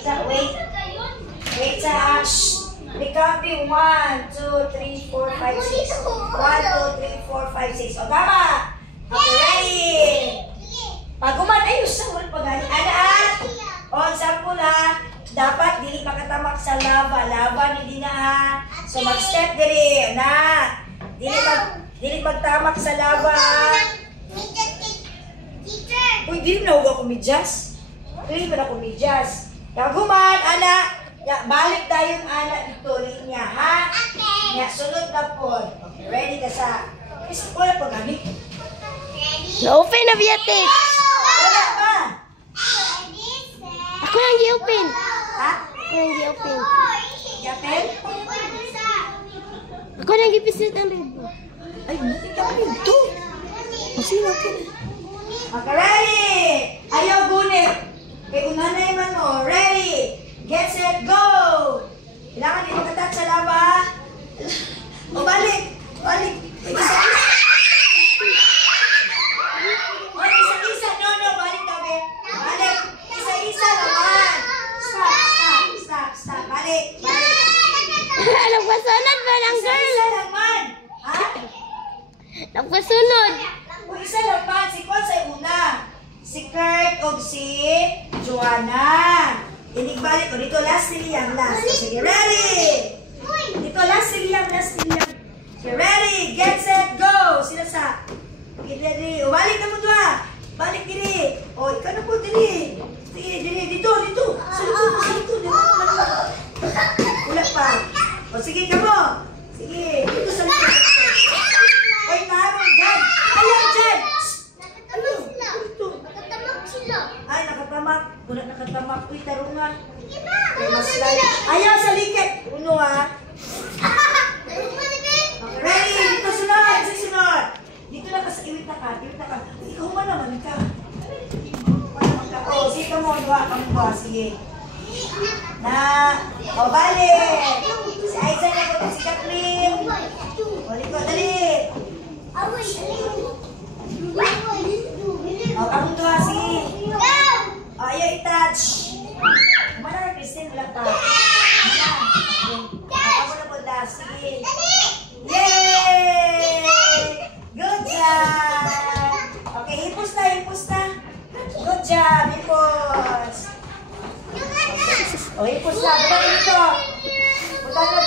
Wait. Wait sa recopy. 1, 2, 3, 4, 5, 6. 1, 2, 3, 4, 5, 6. O, tama. Okay, ready? Pag ayos sa wala pagani. Ana, o, example ha. Dapat dili makatamak sa lava. Lava ni dina. So, mag-step diri. Na. Dili magtamak sa lava. Uy, dili na huwag ako medyas. Dili ba na ako medyas? Kaguman, ana. Ya, balik tayong ana dito niya, ha? Okay. Ya, sunod na po. Okay, ready ka sa... Wala pa gani. Na-open na biyatik. Wala pa. Ako yung gi-open. Ha? Ako yung gi-open. Yapel? Ako yung gi-pisit ang red. Ay, hindi ka pa ito. Masino ka na. Okay, ready? Ayaw gunit. Kaya unanay man o. Ready? Get set, go! Kailangan di magkatat sa lava. O, balik. Balik. Isa-isa. O, isa-isa. No, balik kami. Balik. Isa-isa naman. Stop. Balik. Nagpasunod ba ng girl? Isa naman. Ha? Nagpasunod. O, isa naman. Si Kwan sa una. Si Kurt o si Joanna. Inigbalik ko. Dito, last niliyang, last. Sige, ready! Dito, last niliyang. Sige, ready! Get set, go! Sila sa... Okay, ready. O, balik na mo ito ha! Balik diri! O, ikaw na po diri! Sige, diri. Dito! Sa likod. Ulat pa. O, sige ka mo! Sige, dito sa likod. Oy, naroon dyan! Ayaw dyan! Ay, nakatamak. Wala nakatamak. Uy, tarungan. Ayaw sa likit. Uno ha. Ready? Dito sunod. Dito na ka sa iwit na ka. Ikaw man naman ka. O, sige mo. Dua kang ba. Sige. O, balik. Si Aiza na po. Si Kathleen. Balik ko. Dali. O, kamong dua. Sige. O, ayaw i-touch. Kumana na, Kristen. Wala pa. Ako na po da. Sige. Yay! Good job! Okay, hipos na. Good job, hipos. O, hipos na. Punta dito. Punta na